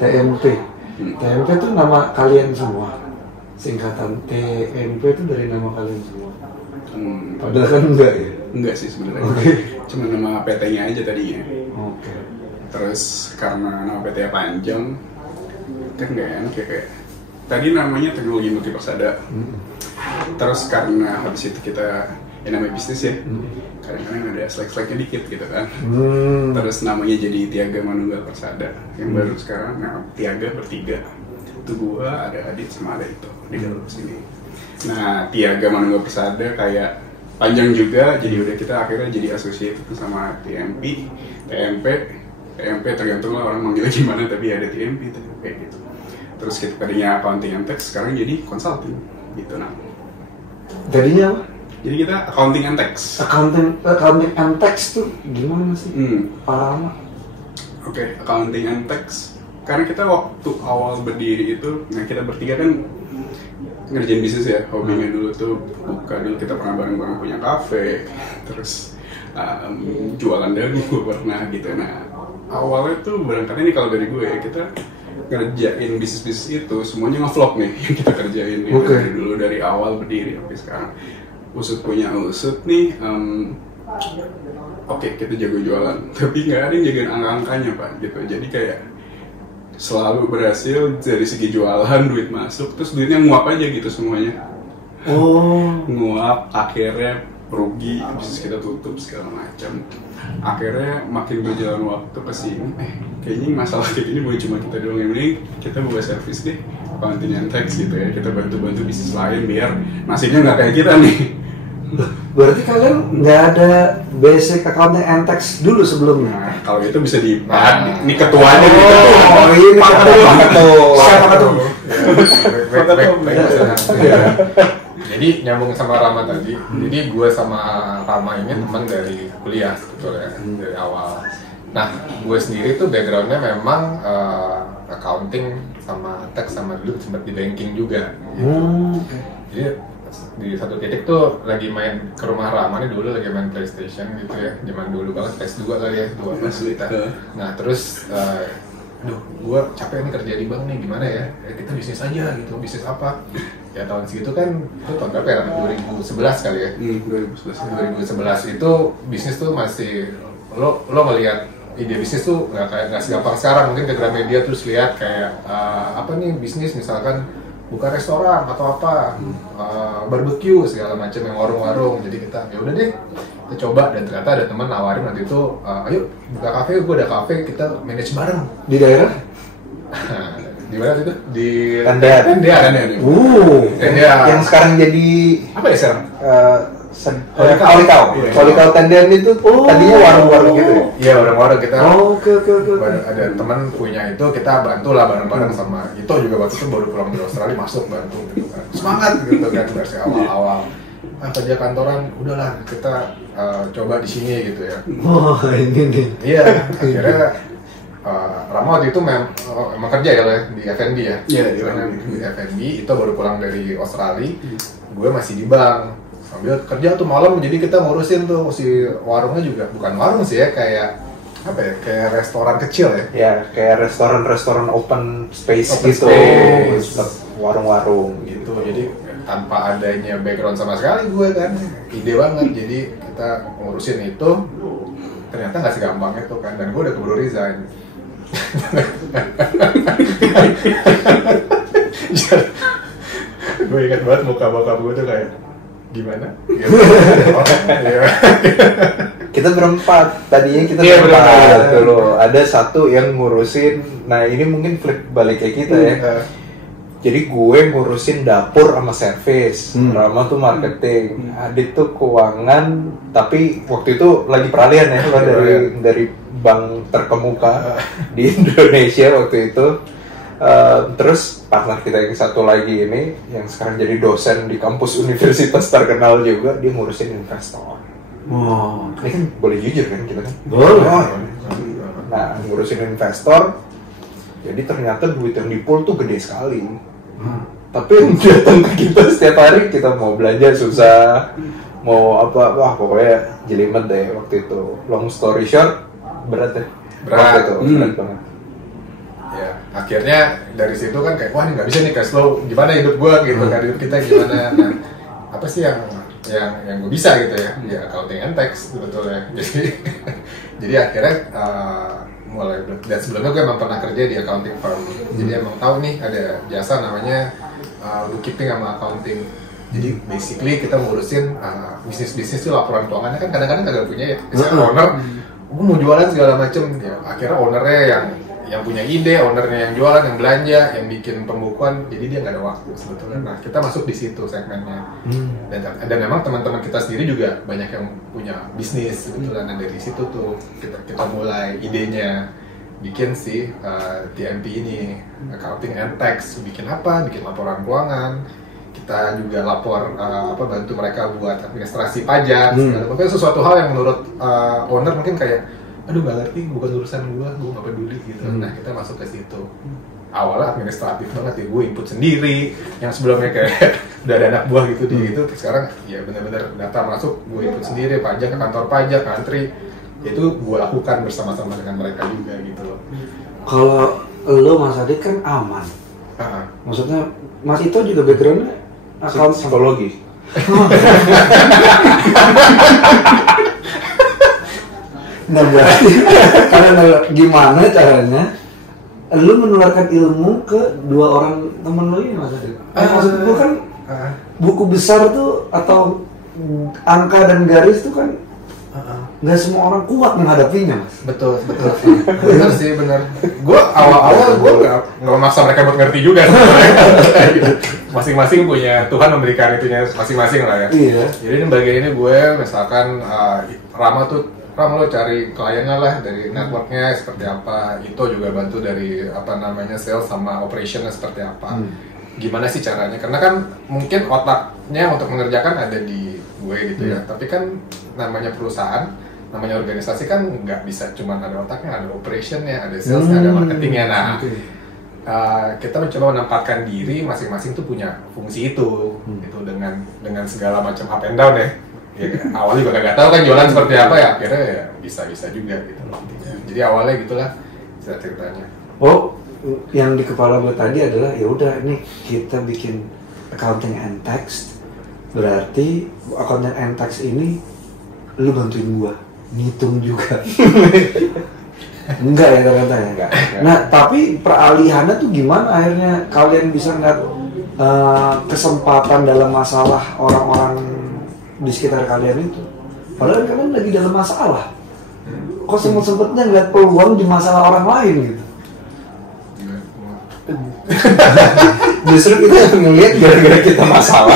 TMP. TMP itu nama kalian semua. Singkatan TMP itu dari nama kalian semua. Padahal kan enggak ya? Enggak sih sebenarnya. Okay. Cuma nama PT-nya aja tadinya. Oke. Terus karena nama PT-nya panjang, kan nggak enak ya kayak. Tadi namanya Teknologi Multi Persada. Terus karena habis itu kita namanya bisnis ya, kadang-kadang ada slack-slacknya dikit gitu kan. Terus namanya jadi Tiaga Manunggal Persada. Yang baru sekarang Tiaga bertiga. Itu gua, ada Adit sama ada itu di dalam sini. Nah, Tiaga Manunggal Persada kayak panjang juga, jadi udah kita akhirnya jadi associate sama TMP, TMP tergantung lah orang manggilnya gimana, tapi ada TMP kayak gitu. Terus kita tadinya accounting and tax, sekarang jadi consulting gitu. Nah, Jadinya apa? jadi kita accounting and tax. Accounting and tax tuh gimana sih? Parah. Oke, accounting and tax. Karena kita waktu awal berdiri itu, nah kita bertiga kan ngerjain bisnis ya, hobinya dulu tuh buka dulu, kita pernah bareng-bareng punya kafe, terus jualan daging gue pernah gitu. Nah awalnya tuh berangkatnya nih kalau dari gue ya, kita ngerjain bisnis itu semuanya nge-vlog nih yang kita kerjain gitu. Dari dulu dari awal berdiri sampai sekarang. Usut punya usut nih, oke, kita jago jualan, tapi nggak ada yang jagain angka-angkanya Pak gitu. Jadi kayak selalu berhasil dari segi jualan, duit masuk, terus duitnya nguap aja gitu semuanya. Nguap, akhirnya rugi, bisnis kita tutup segala macam. Akhirnya makin berjalan waktu kesini, kayaknya masalah kayak gini bukan cuma kita doang, yang penting kita buka servis deh, accounting and tax gitu ya, kita bantu-bantu bisnis lain biar nasibnya nggak kayak kita nih. Berarti kalian nggak ada basic accounting and tax dulu sebelumnya? Nah, kalau itu bisa ini ketuanya nih. Ini siapa ketua? Jadi nyambung sama Rama tadi. Jadi gue sama Rama ini teman dari kuliah sebetulnya dari awal. Nah, gue sendiri tuh backgroundnya memang accounting sama tax sama dulu sempat di banking juga. Gitu. Jadi di satu titik tuh lagi main ke rumah Rama nih, dulu lagi main PlayStation gitu ya, zaman dulu banget, PS2 kali ya, 12 kita. Nah terus gue capek nih kerja di bank nih, gimana ya, kita bisnis aja gitu. Bisnis apa? Ya tahun segitu kan, itu tahun berapa ya? 2011 kali ya? 2011 itu bisnis tuh masih, lo ngelihat ide bisnis tuh nggak segampang sekarang. Mungkin ke Gramedia terus lihat kayak apa nih bisnis, misalkan buka restoran atau apa, barbecue segala macam, yang warung-warung. Jadi kita ya udah deh, kita coba, dan ternyata ada teman nawarin waktu itu, ayo buka kafe, gue ada kafe, kita manage bareng. Di daerah? Di mana itu? Di Tendean. Yang sekarang jadi apa ya sekarang? Holikau Tendean itu tadinya warung-warung gitu ya? Iya, warung-warung kita. Oke. Ada teman punya itu, kita bantu lah bareng-bareng sama Ito juga. Waktu itu baru pulang dari Australia, masuk bantu gitu kan. Semangat gitu kan dari awal-awal. Kerja kantoran, udahlah kita coba di sini gitu ya. Ini nih. Iya, akhirnya Rama waktu itu memang kerja ya di F&B ya. Iya, di F&B. Ito baru pulang dari Australia, gue masih di bank. Sambil kerja tuh malam, jadi kita ngurusin tuh si warungnya juga, bukan warung sih ya, kayak apa ya, kayak restoran kecil ya. Ya, kayak restoran open space gitu. Warung-warung gitu. Jadi tanpa adanya background sama sekali gue kan, ide banget. Jadi kita ngurusin itu, ternyata nggak segampang itu kan, dan gue udah keburu resign. Gue ingat banget muka bokap gue tuh kayak gimana? Kita berempat, tadinya kita berempat dulu. Ada satu yang ngurusin, nah ini mungkin flip balik kayak kita ya. Jadi gue ngurusin dapur sama servis, Rama tuh marketing, Adik tuh keuangan, tapi waktu itu lagi peralihan ya, dari bank terkemuka di Indonesia waktu itu. Terus partner kita yang satu lagi ini, yang sekarang jadi dosen di kampus universitas terkenal juga, dia ngurusin investor. Ini kan boleh jujur kan kita kan? Boleh. Nah, ngurusin investor, jadi ternyata duit yang di pool tuh gede sekali. Tapi yang datang ke kita setiap hari, kita mau belanja susah, mau apa, wah pokoknya jelimet deh waktu itu. Long story short, berat ya. Berat banget. Ya, akhirnya dari situ kan kayak wah ini nggak bisa nih cash flow, gimana hidup gue gitu kan, hidup kita gimana. Nah apa sih yang gue bisa gitu ya, ya accounting and tax sebetulnya. Jadi akhirnya mulai, dan sebelumnya gue emang pernah kerja di accounting firm, jadi emang tahu nih ada jasa namanya bookkeeping sama accounting. Jadi basically kita ngurusin bisnis itu, laporan keuangannya kan kadang-kadang nggak punya ya, misalnya owner gue mau jualan segala macem, ya akhirnya ownernya yang punya ide, ownernya yang jualan, yang belanja, yang bikin pembukuan, jadi dia nggak ada waktu sebetulnya. Nah kita masuk di situ segmennya, dan memang teman-teman kita sendiri juga banyak yang punya bisnis sebetulnya. Nah dari situ tuh kita mulai idenya bikin si TMP ini, accounting and tax. Bikin apa? Bikin laporan keuangan. Kita juga lapor bantu mereka buat administrasi pajak. Mungkin sesuatu hal yang menurut owner mungkin kayak aduh nggak ngerti, bukan urusan gue nggak peduli gitu. Nah kita masuk ke situ. Awalnya administratif banget ya, gue input sendiri. Yang sebelumnya kayak udah ada anak buah gitu di itu, sekarang ya benar-benar data masuk gue input sendiri, pajak ke kantor pajak, ngantri, itu gue lakukan bersama-sama dengan mereka juga gitu loh. Kalau lo Mas Adit kan aman. Maksudnya Mas Ito juga backgroundnya psikologi. Nah berarti karena gimana caranya lu menularkan ilmu ke dua orang temen lu ini Mas Adit? Maksud gue kan buku besar tuh atau angka dan garis tuh kan nggak semua orang kuat menghadapinya, Mas. Betul benar sih, benar. Gue awal gue nggak memaksa mereka buat ngerti juga sebenarnya. Masing-masing punya, Tuhan memberikan itunya masing-masing lah ya. Iya. Jadi di bagian ini gue misalkan Rama lo cari kliennya lah, dari networknya seperti apa, itu juga bantu dari sales sama operationnya seperti apa, gimana sih caranya, karena kan mungkin otaknya untuk mengerjakan ada di gue gitu ya, tapi kan namanya perusahaan, namanya organisasi kan nggak bisa cuma ada otaknya, ada operationnya, ada salesnya, ada marketingnya. Nah kita mencoba menempatkan diri masing-masing tuh punya fungsi itu, itu dengan segala macam up and down ya. Ya, awalnya juga nggak tahu kan jualan seperti apa ya, akhirnya ya bisa juga gitu. Jadi awalnya gitulah ceritanya. Oh, yang di kepala gue tadi adalah ya udah ini kita bikin accounting and tax, berarti accounting and tax ini lu bantuin gua ngitung juga. Enggak ya ternyata ya. Enggak. Nah tapi peralihannya tuh gimana akhirnya kalian bisa ngeliat kesempatan dalam masalah orang-orang di sekitar kalian itu, padahal kalian lagi dalam masalah, kok sempet-sempetnya ngeliat peluang di masalah orang lain gitu. Justru kita ngeliat gara-gara kita masalah